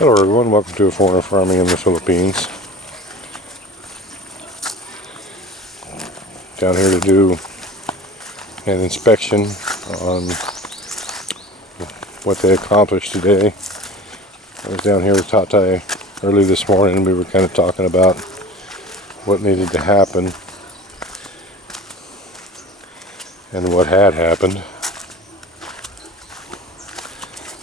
Hello everyone, welcome to Foreigner Farming in the Philippines. Down here to do an inspection on what they accomplished today. I was down here with Tatai early this morning and we were kind of talking about what needed to happen and what had happened.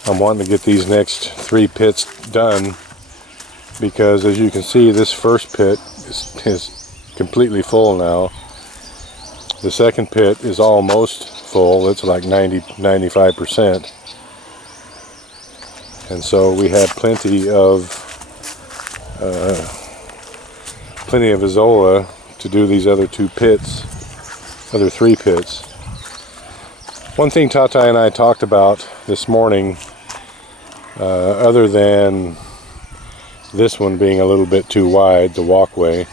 I'm wanting to get these next 3 pits done because, as you can see, this first pit is completely full now. The second pit is almost full. It's like 95%. And so we have plenty of Azolla to do these other 3 pits. One thing Tatai and I talked about this morning, other than this one being a little bit too wide, the walkway,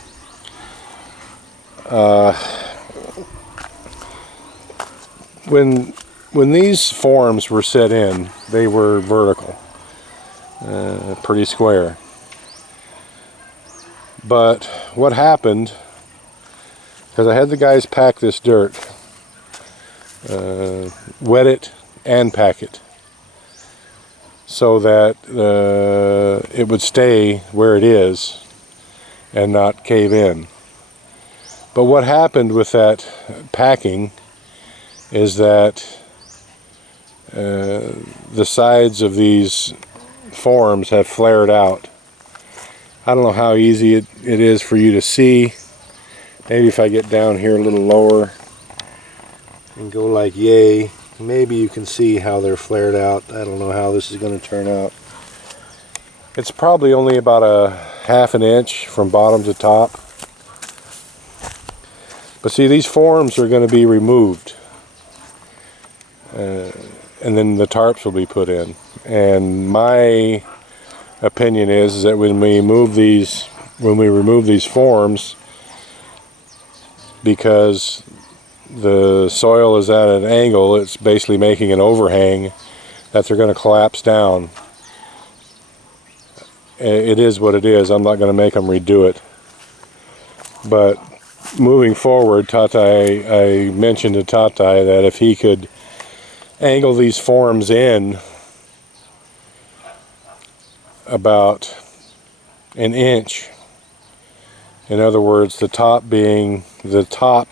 when these forms were set in, they were vertical, pretty square. But what happened, because I had the guys pack this dirt, wet it and pack it, so that it would stay where it is and not cave in. But what happened with that packing is that the sides of these forms have flared out. I don't know how easy it is for you to see. Maybe if I get down here a little lower and go like yay, maybe you can see how they're flared out. I don't know how this is going to turn out. It's probably only about a ½ an inch from bottom to top. But see, these forms are going to be removed. And then the tarps will be put in. And my opinion is that when we remove these forms, because the soil is at an angle, it's basically making an overhang that they're going to collapse down. It is what it is. I'm not going to make them redo it. But moving forward, I mentioned to Tatai that if he could angle these forms in about an inch, in other words, the tops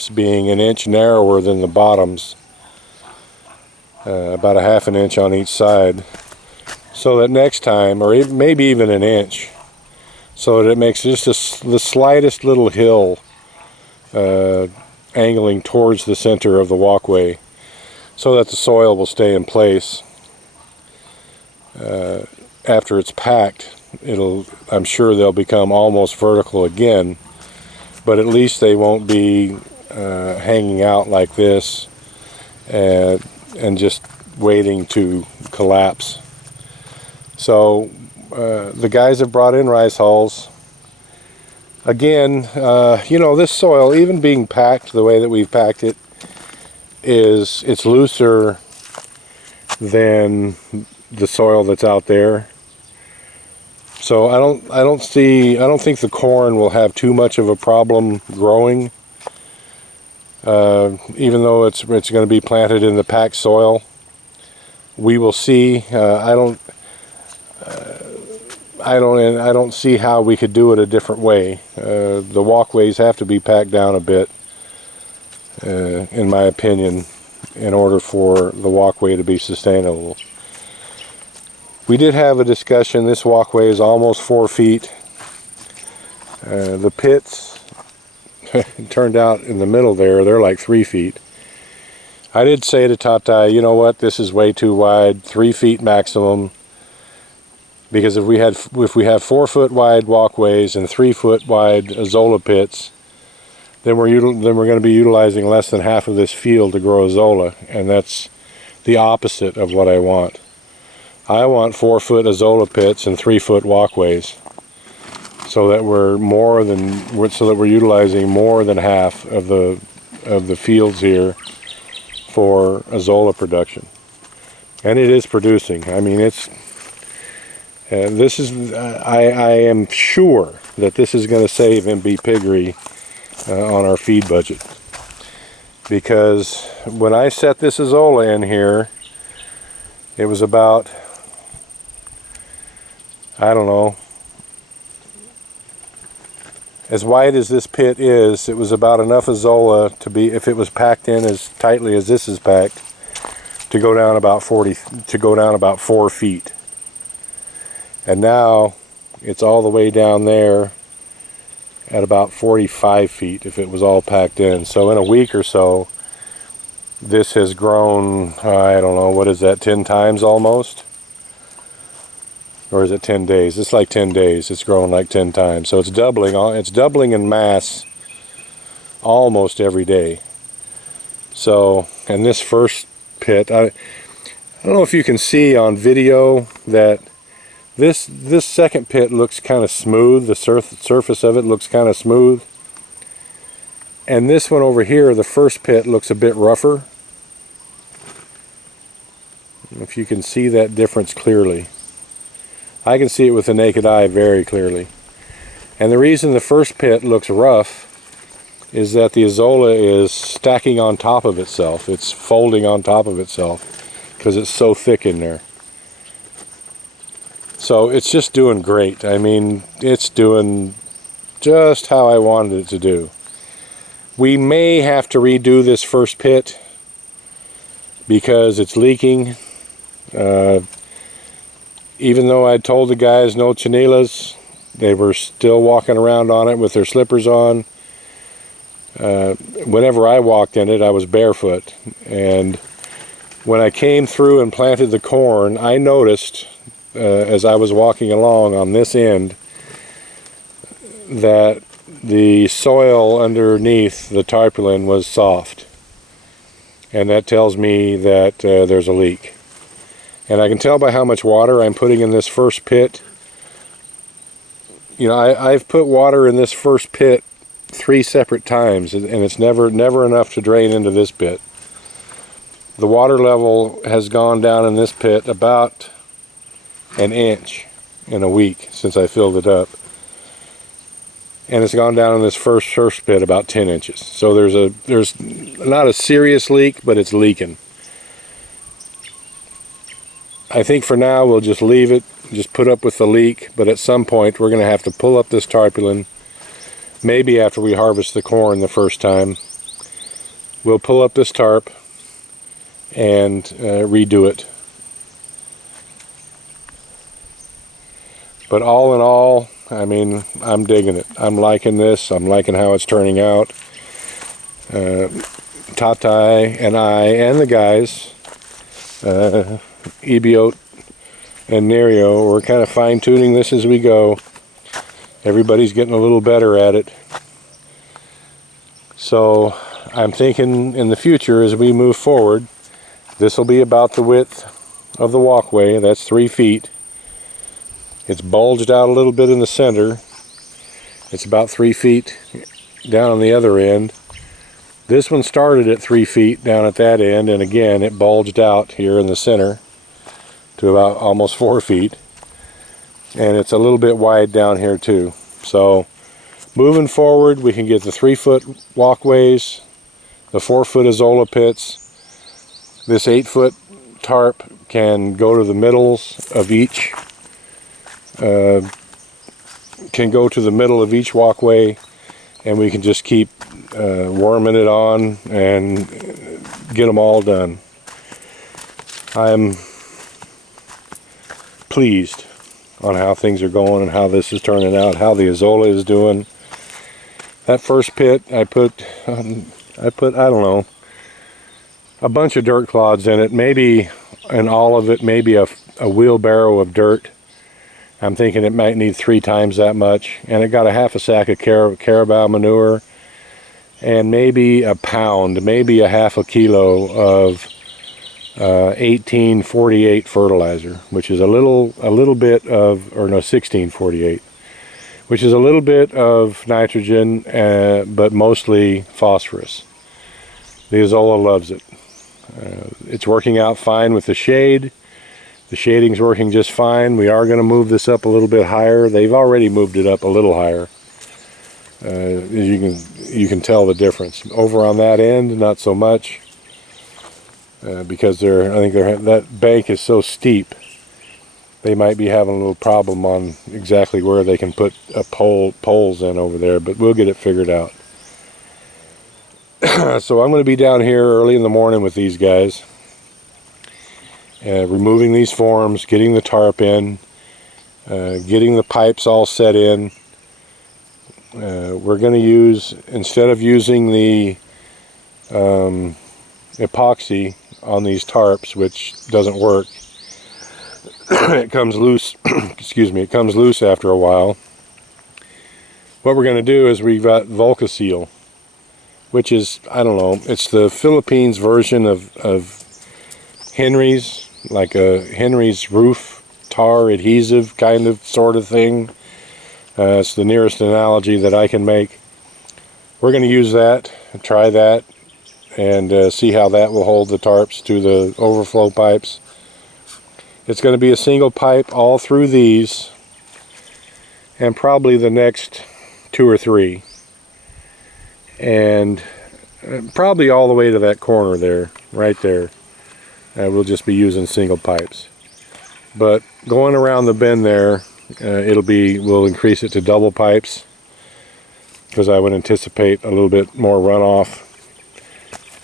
being an inch narrower than the bottoms, about a ½ an inch on each side, so that next time, or maybe even an inch, so that it makes just the slightest little hill angling towards the center of the walkway, so that the soil will stay in place. After it's packed, I'm sure they'll become almost vertical again, but at least they won't be hanging out like this and just waiting to collapse. So the guys have brought in rice hulls. Again, you know, this soil, even being packed the way that we've packed it, it's looser than the soil that's out there. So I don't think the corn will have too much of a problem growing, even though it's going to be planted in the packed soil. We will see. I don't see how we could do it a different way. The walkways have to be packed down a bit, in my opinion, in order for the walkway to be sustainable. We did have a discussion. This walkway is almost 4 feet. The pits turned out in the middle there, they're like 3 feet. I did say to Tatai, you know what, this is way too wide, 3 feet maximum, because if we have 4 foot wide walkways and 3 foot wide Azolla pits, then we're going to be utilizing less than half of this field to grow Azolla, and that's the opposite of what I want. I want 4 foot Azolla pits and 3 foot walkways, so that we're utilizing more than half of the fields here for Azolla production. And it is producing. I mean, This is, I am sure that this is going to save MB Piggery on our feed budget. Because when I set this Azolla in here, it was about, I don't know, as wide as this pit is, it was about enough Azolla to be, if it was packed in as tightly as this is packed, to go down about 4 feet. And now it's all the way down there at about 45 feet if it was all packed in. So in a week or so, this has grown, I don't know, what is that, 10 times almost? Or is it 10 days? It's like 10 days. It's grown like 10 times. So it's doubling in mass almost every day. So, and this first pit, I don't know if you can see on video that this second pit looks kind of smooth. The surface of it looks kind of smooth. And this one over here, the first pit, looks a bit rougher. If you can see that difference clearly. I can see it with the naked eye very clearly. And the reason the first pit looks rough is that the Azolla is stacking on top of itself. It's folding on top of itself because it's so thick in there. So it's just doing great. I mean, it's doing just how I wanted it to do. We may have to redo this first pit because it's leaking. Even though I told the guys no chanelas, they were still walking around on it with their slippers on. Whenever I walked in it, I was barefoot. And when I came through and planted the corn, I noticed as I was walking along on this end that the soil underneath the tarpaulin was soft. And that tells me that there's a leak. And I can tell by how much water I'm putting in this first pit. You know, I've put water in this first pit 3 separate times, and it's never enough to drain into this pit. The water level has gone down in this pit about an inch in a week since I filled it up. And it's gone down in this first pit about 10 inches. So there's not a serious leak, but it's leaking. I think for now we'll just leave it, just put up with the leak, but at some point we're going to have to pull up this tarpaulin, maybe after we harvest the corn the first time. We'll pull up this tarp and redo it. But all in all, I mean, I'm digging it. I'm liking this. I'm liking how it's turning out. Tatai and I and the guys, Ebiot and Nerio, we're kind of fine-tuning this as we go. Everybody's getting a little better at it. So I'm thinking in the future as we move forward, this will be about the width of the walkway. That's 3 feet. It's bulged out a little bit in the center. It's about 3 feet down on the other end. This one started at 3 feet down at that end, and again it bulged out here in the center to about almost 4 feet, and it's a little bit wide down here too. So moving forward, we can get the 3-foot walkways, the 4-foot Azolla pits. This 8-foot tarp can go to the middles of each walkway, and we can just keep worming it on and get them all done. I'm pleased on how things are going and how this is turning out, how the Azolla is doing. That first pit, I put I don't know, a bunch of dirt clods in it, maybe in all of it, maybe a wheelbarrow of dirt. I'm thinking it might need 3 times that much, and it got a half a sack of carabao manure and maybe a pound, maybe a half a kilo of 1848 fertilizer, which is a little bit of, or no, 1648, which is a little bit of nitrogen, but mostly phosphorus. The Azolla loves it. It's working out fine with the shade. The shading's working just fine. We are going to move this up a little bit higher. They've already moved it up a little higher. You can tell the difference. Over on that end, not so much, because that bank is so steep. They might be having a little problem on exactly where they can put poles in over there, but we'll get it figured out. So I'm going to be down here early in the morning with these guys, removing these forms, getting the tarp in, getting the pipes all set in. We're going to use, instead of using the epoxy on these tarps, which doesn't work, it comes loose. Excuse me, it comes loose after a while. What we're going to do is we've got Volcaseal, which is, I don't know, it's the Philippines version of Henry's, like a Henry's roof tar adhesive kind of sort of thing. It's the nearest analogy that I can make. We're going to use that, try that, and see how that will hold the tarps to the overflow pipes. It's going to be a single pipe all through these, and probably the next 2 or 3, and probably all the way to that corner there, right there. We'll just be using single pipes. But going around the bend there, we'll increase it to double pipes, because I would anticipate a little bit more runoff,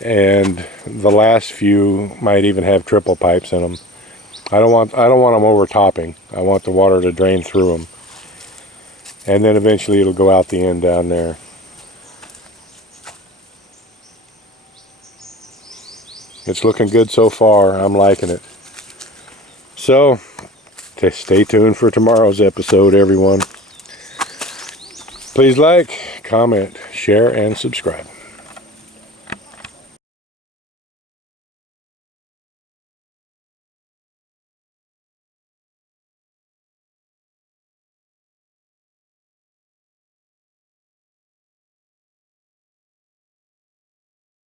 and the last few might even have triple pipes in them. I don't want them overtopping. I want the water to drain through them, and then eventually it'll go out the end down there. It's looking good so far. I'm liking it. So stay tuned for tomorrow's episode, everyone. Please like, comment, share, and subscribe.